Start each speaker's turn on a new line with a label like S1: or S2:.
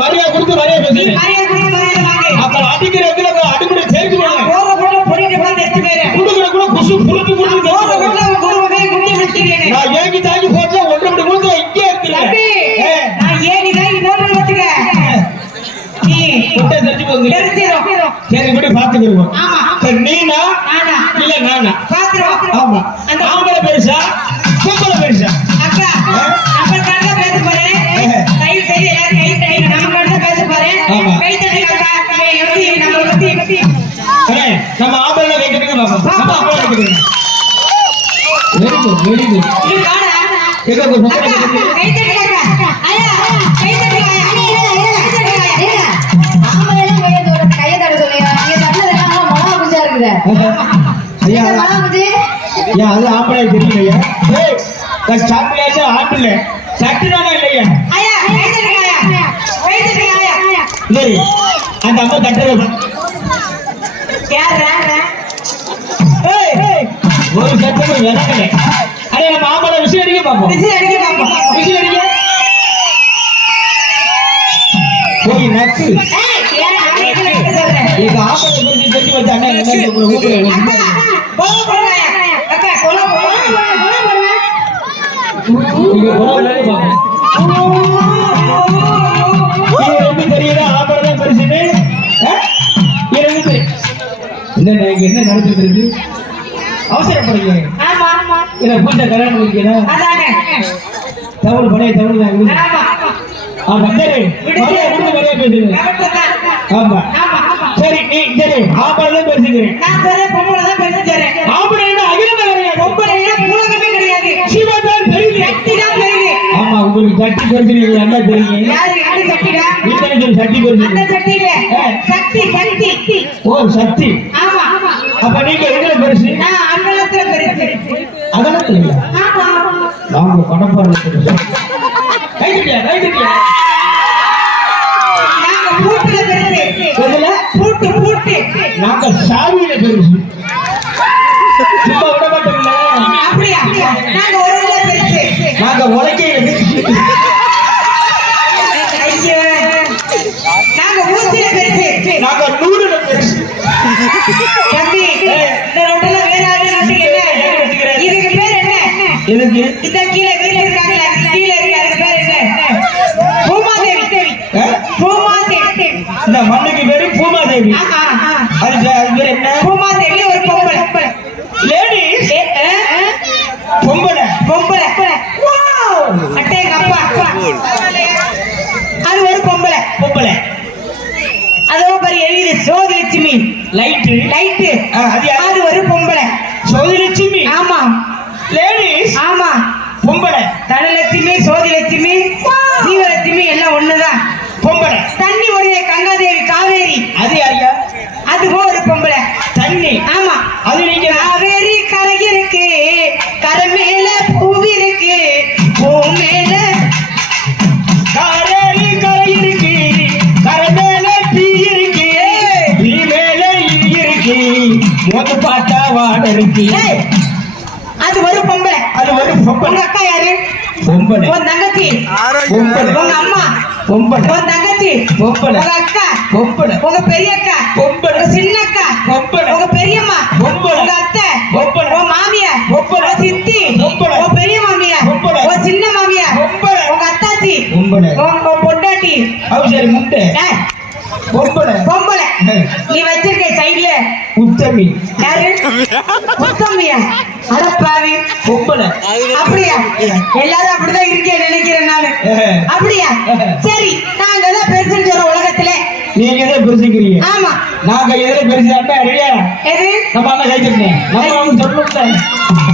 S1: மரியாதை கொடுத்து மரியாதை பேசுங்க. அப்ப அடிக்கிற இடத்துல அடிப்படை சேர்த்து குடுக்குற கூட குசு புரிஞ்சு புரிஞ்சு நான் ஏங்கி தாங்கி போட்டா ஒன்றரை மணி கொடுத்து இங்கே இருக்கிறேன் சரி இப்படி பாத்துக்கிருவோம்.
S2: ஆமா
S1: சரி நீனா? இல்ல நானா?
S2: பாத்துருவோம்.
S1: ஆமா.
S2: அந்த
S1: ஆம்பளை பெருசா? அது ஆம்பளை ஏய் நான் சாப்பிடலையா ஆப்பிள். சட்டுதானா இல்லையா?
S2: ஐயா ஐயா. ஐயா.
S1: சரி அந்த அம்மா தட்டுறது. ஒரு சட்டமும் விளக்கல. ஆம்பளை விஷயம் அடிக்க பார்ப்போம்.
S2: விசில் அடிக்க பாப்போம்
S1: விஷயம் அடிக்க போய் நட்டு
S2: ஏய் ஏன் நான் என்ன சொல்றேன்?
S1: எங்க ஆம்பளை குறித்து தெரிஞ்சு வச்ச அண்ணா என்ன உங்களை கூப்பிடுறேன்
S2: அக்கா போக போங்க அக்கா கொலை போங்க கொலை
S1: நீங்க போறது பார்ப்போம் இது எப்படி தெரியுதா ஆம்பளை தான் பெருசுன்னு. என்ன என்ன நடந்துட்டு இருக்கு? அவசரப்படுங்க. இல்ல பூஜை கல்யாணம்
S2: அதானே.
S1: தவறு பழைய தான்.
S2: ஆமா.
S1: வந்தாரு மரியாதை கொடுத்து மரியாதை பேசுங்க.
S2: கரெக்ட் தான்.
S1: ஆமா. சரி நீ சரி ஆம்பளை தான் பேசுகிறேன்
S2: நான் பொம்பளை தான்
S1: ஆம்பளை அகிலமே கிடையாது.
S2: பொம்பளை கிடையாது. சக்தி தான்
S1: ஆமா உங்களுக்கு சட்டி பெருசு நல்லா தெரியும்
S2: யாரு யாரு சக்திடா?
S1: வீட்டுல ஒரு சட்டி
S2: அந்த சக்தி இல்ல. சக்தி சக்தி.
S1: ஓ சக்தி.
S2: ஆமா
S1: அப்ப நீங்க எதுல பெருசு
S2: நான்
S1: நாங்க பணப்பாடு பெருசு கை
S2: நாங்க பூட்டுல பெருசு.
S1: நாங்க சாவியில பெருசு. சும்மா விட மாட்டோம்ல.
S2: அப்படியா? நாங்க ஒரு
S1: எதுக்கு
S2: இந்த கீழே வீட்டுல இருக்காங்களே கீழே இருக்கு அதுக்கு பேர் என்ன? பூமாதேவி.
S1: ஆ?
S2: பூமாதேவி.
S1: இந்த மண்ணுக்கு பேரு பூமாதேவி. அது அது பேர் என்ன?
S2: பூமாதேவி ஒரு பொம்பளை.
S1: லேடிஸ். பொம்பளை.
S2: பொம்பளை. அட்டே எங்க அப்பா அது ஒரு பொம்பளை.
S1: பொம்பளை.
S2: அதோ பாரு எழுதி சோதிலட்சுமி.
S1: லைட்டு
S2: லைட்டு
S1: ஆ, அது யாரு?
S2: அது ஒரு பொம்பளை
S1: சோதிலட்சுமி
S2: ஆமா
S1: லேடிஸ்
S2: ஆமா
S1: பொம்பளை.
S2: தனலட்சுமி சோதிலட்சுமி ஜீவலட்சுமி எல்லாம் ஒண்ணுதான்.
S1: பொம்பளை.
S2: தண்ணி உடைய கங்காதேவி காவேரி.
S1: அது யாரியா
S2: அதுவும் ஒரு பொம்பளை.
S1: தண்ணி.
S2: ஆமா.
S1: அது நீங்க?
S2: காவேரி கரை இருக்கு. கரை மேல பூவி இருக்கு. பூ மேல
S1: காரேரி கரை இருக்கு. கரை மேல தீ இருக்கு. தீ மேல இருக்கு. மொத்த பாட்டா வாட இருக்கு
S2: ஏய், அது ஒரு பொம்பளை.
S1: அது ஒரு
S2: உங்க
S1: பொம்பளை
S2: அக்கா யாரு
S1: பொம்பளை
S2: உன் தங்கச்சி
S1: பொம்பளை
S2: உங்க அம்மா
S1: பொம்பளை
S2: உன் தங்கச்சி
S1: பொம்பளை
S2: உங்க அக்கா
S1: பொம்பளை
S2: உங்க பெரிய அக்கா
S1: பொம்பளை
S2: உங்க சின்ன அக்கா
S1: பொம்பளை
S2: உங்க பெரியம்மா
S1: பொம்பளை.
S2: உங்க அத்தை
S1: பொம்பளை.
S2: உங்க மாமியார்
S1: பொம்பளை.
S2: உங்க சித்தி
S1: பொம்பளை.
S2: உங்க பெரிய மாமியார்
S1: பொம்பளை.
S2: உங்க சின்ன மாமியார்
S1: பொம்பளை.
S2: உங்க அத்தாச்சி
S1: பொம்பளை
S2: உங்க உங்க பொண்டாட்டி
S1: அது சரி முட்டை பொம்பளை
S2: பொம்பளை நீ வச்சிருக்க சைடுல
S1: உத்தமி
S2: யாரு முத்தம்மையா அடப்பாவி
S1: பொம்பளை
S2: அப்படியா? எல்லாரும் அப்படிதான் இருக்கேன் நினைக்கிறேன் நானு. அப்படியா? சரி நாங்க தான் பெருசுன்னு சொல்ற உலகத்துல.
S1: நீங்க எதை பெருசுக்கிறீங்க?
S2: ஆமா.
S1: நாங்க எதிர பெருசு ரெடியா?
S2: எது?
S1: நம்ம அண்ணா கைச்சிருந்தேன் நம்ம அவங்க சொல்லணும்